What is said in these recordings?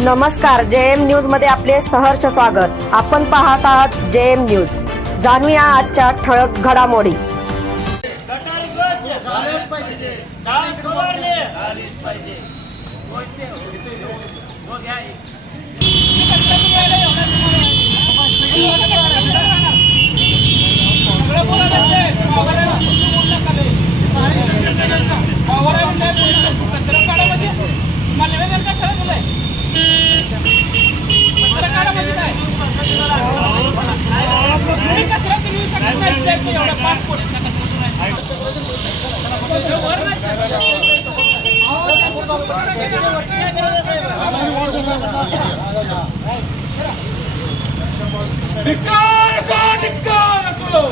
नमस्कार, JM news मध्ये आपले सहर्ष स्वागत। आपण पाहत आहात जेएम न्यूज। जाणूया आजच्या ठळक घडामोडी।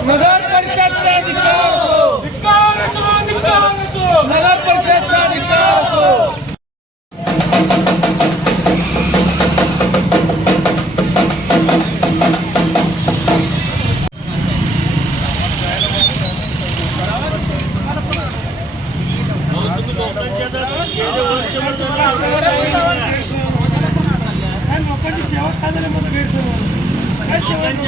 नगर परिषदचा नगर परिषदचा लोकांची सेवा काय झाली मला गैरसमज काय सेवा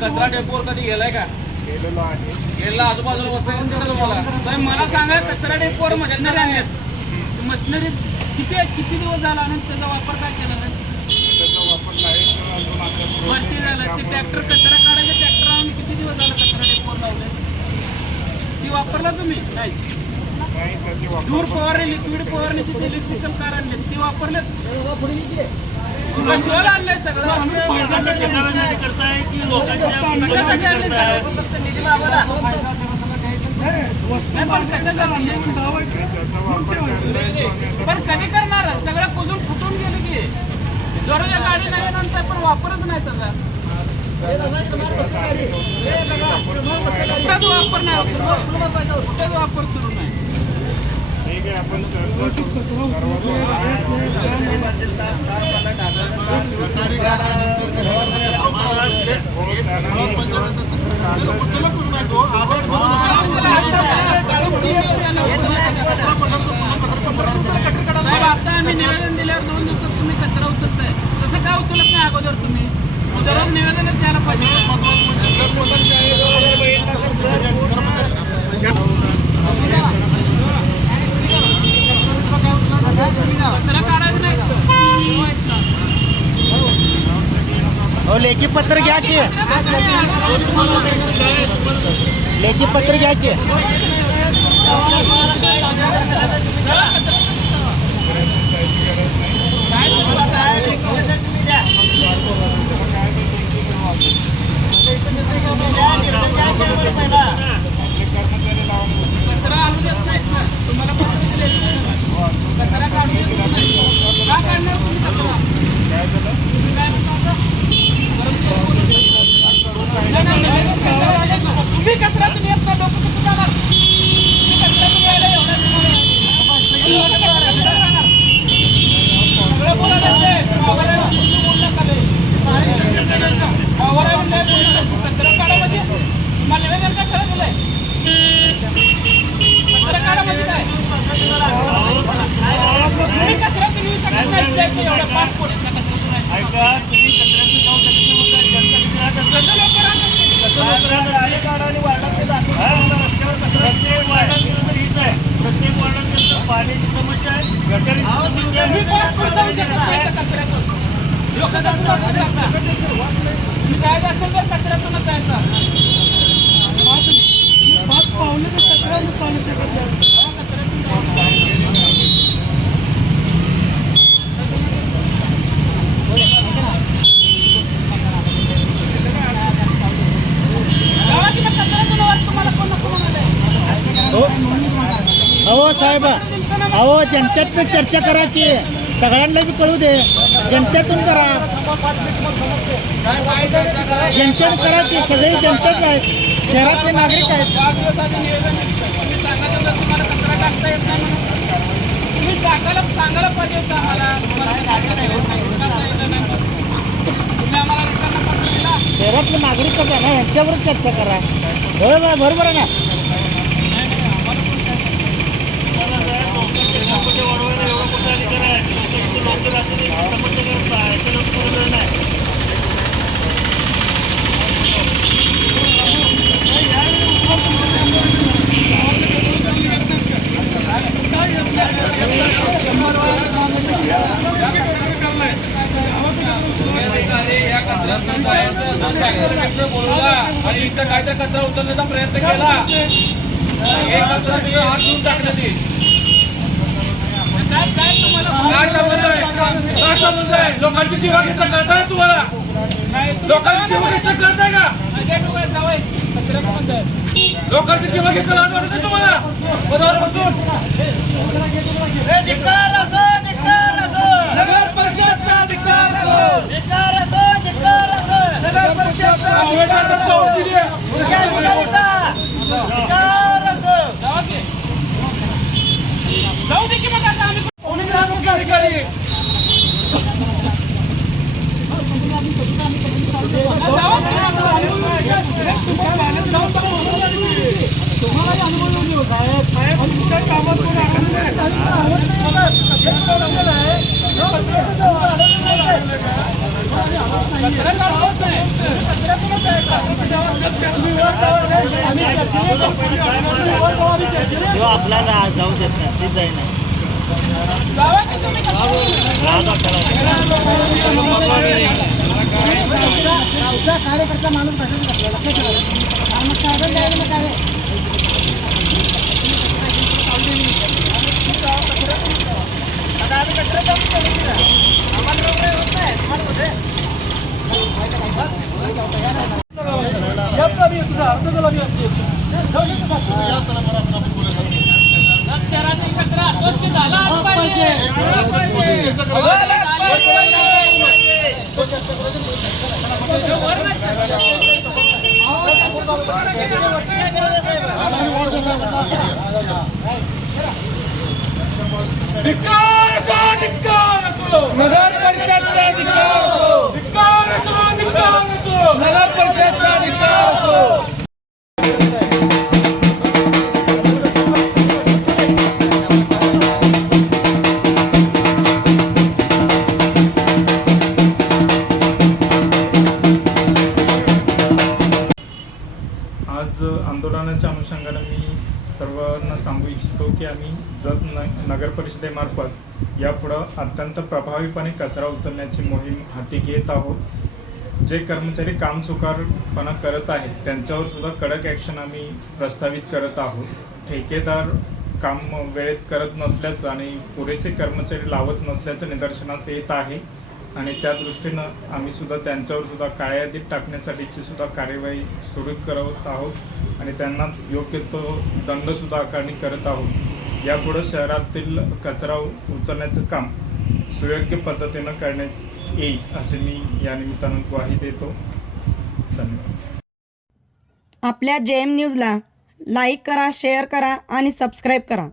कचरा डेपोवर कधी गेलाय का? गेला आजूबाजूला वस्ती तुम्हाला साहेब मला सांगा कचरा डेपोवर मशिनरी आणल्यात मशिनरी किती दिवस झाला आणि त्याचा वापर काय केला नाही? भरती झाला ते ट्रॅक्टर कचरा काढायचे ट्रॅक्टर आणून किती दिवस झाला कचरा डेपोवर लावले ती वापरला तुम्ही नाही? दूर फवारणी लिक्विड फवारणीची ते इलेक्ट्रिकल कार आणले ती वापरले कशावर आणलंय सगळं करताय की लोकांच्या निधी मागवला पण पण कधी करणार सगळं कुजून फुटून गेलं की दररोज गाडी नवीन आणताय पण वापरच नाही त्याचा कुठेच वापर नाही कुठेच वापर सुरू नाही आपण आता आम्ही निवेदन दिल्यावर 2 दिवसात तुम्ही कचरा उचलताय तसं का उचलत नाही अगोदर तुम्ही दररोज निवेदनच द्यायला पाहिजे कचरा काढायचं नाही लेखी पत्र घ्या की लेखी पत्र घ्या की कचरा आणून देत नाहीत ना तुम्हाला कचरा काढून देत का काढणार तुम्ही कचरा तुम्ही कचरा तुम्ही येत ना लोक कसं जाणार तुम्ही कचरा तुम्ही यायला कचरा काढा म्हणजे मला निवेदन कशाला दिलंय कचरा काढा म्हणजे काय तुम्ही कचरा तुम्ही येऊ शकत नाही एवढ्या 5 पोलीसचा कचरा ऐका तुम्ही कचऱ्याचं जाऊ शकत प्रत्येक वार्डात पाण्याची समस्या आहे काय असेल तर कचऱ्यातूनच जायचा पाहुणे कचरा पाणी शकत अहो साहेब अहो जनतेतनं चर्चा करा की सगळ्यांना बी कळू दे जनतेतून करा जनतेत करा की सगळे जनतेच आहेत शहरातले नागरिक आहेत सांगायला पाहिजे होतं आम्हाला. तुम्हाला सांगितलं नाही मग. तुम्ही आम्हाला रिटर्न पाठवलेला. शहरातले नागरिकच आहे ना, यांच्यावरच चर्चा करा. होय बा, बरोबर आहे ना. या कचऱ्यातून जायचं, दोन ट्रॅक्टर बोलवला आणि इथं काय तर कचरा उचलण्याचा प्रयत्न केला. एक कचरा तिथं हात धुवून टाकण्यात येईल. काय संबंध आहे? काय संबंध आहे? लोकांची जीवा घेता कळत आहे तुम्हाला? लोकांची जीवा घेता कळत आहे का? लोकांची जीवा घेता लाज वाटत आहे तुम्हाला? पदावर बसून नगर परिषदचा अधिकार असो. नगर परिषदचा अधिकार असो. जाऊ दे की मग आता आम्ही कोणी ग्रामपंचायत अधिकारी आपल्याला जाऊ देत नाही, ते जाई नाही. कार्यकर्ता माणूस शहरातील कचरा स्वच्छ झाला पाहिजे. धिक्कार असो, धिक्कार असो. नगर परिषदचा धिक्कार असो. धिक्कार असो, धिक्कार असो. नगर परिषदचा धिक्कार असो. आज आंदोलनाच्या अनुषंगाने मी सर्वांना सांगू इच्छितो की आम्ही जत नगर परिषदेमार्फत यापुढं अत्यंत प्रभावीपणे कचरा उचलण्याची मोहीम हाती घेत आहोत. जे कर्मचारी काम चुकारपणा करत आहेत त्यांच्यावर सुद्धा कडक ॲक्शन आम्ही प्रस्तावित करत आहोत. ठेकेदार काम वेळेत करत नसल्याचं आणि पुरेसे कर्मचारी लावत नसल्याचं निदर्शनास येत आहे आणि त्या दृष्टीनं आम्ही सुद्धा त्यांच्यावर सुद्धा काळ्या यादीत टाकण्यासाठीची सुद्धा कार्यवाही सुरू करत आहोत आणि त्यांना योग्य तो दंडसुद्धा आकारणी करत आहोत. यापुढं शहरातील कचरा उचलण्याचं काम सुयोग्य पद्धतीनं करण्यात येईल असे मी या निमित्तानं ग्वाही देतो. धन्यवाद. आपल्या JM न्यूजला लाईक करा, शेअर करा आणि सबस्क्राईब करा.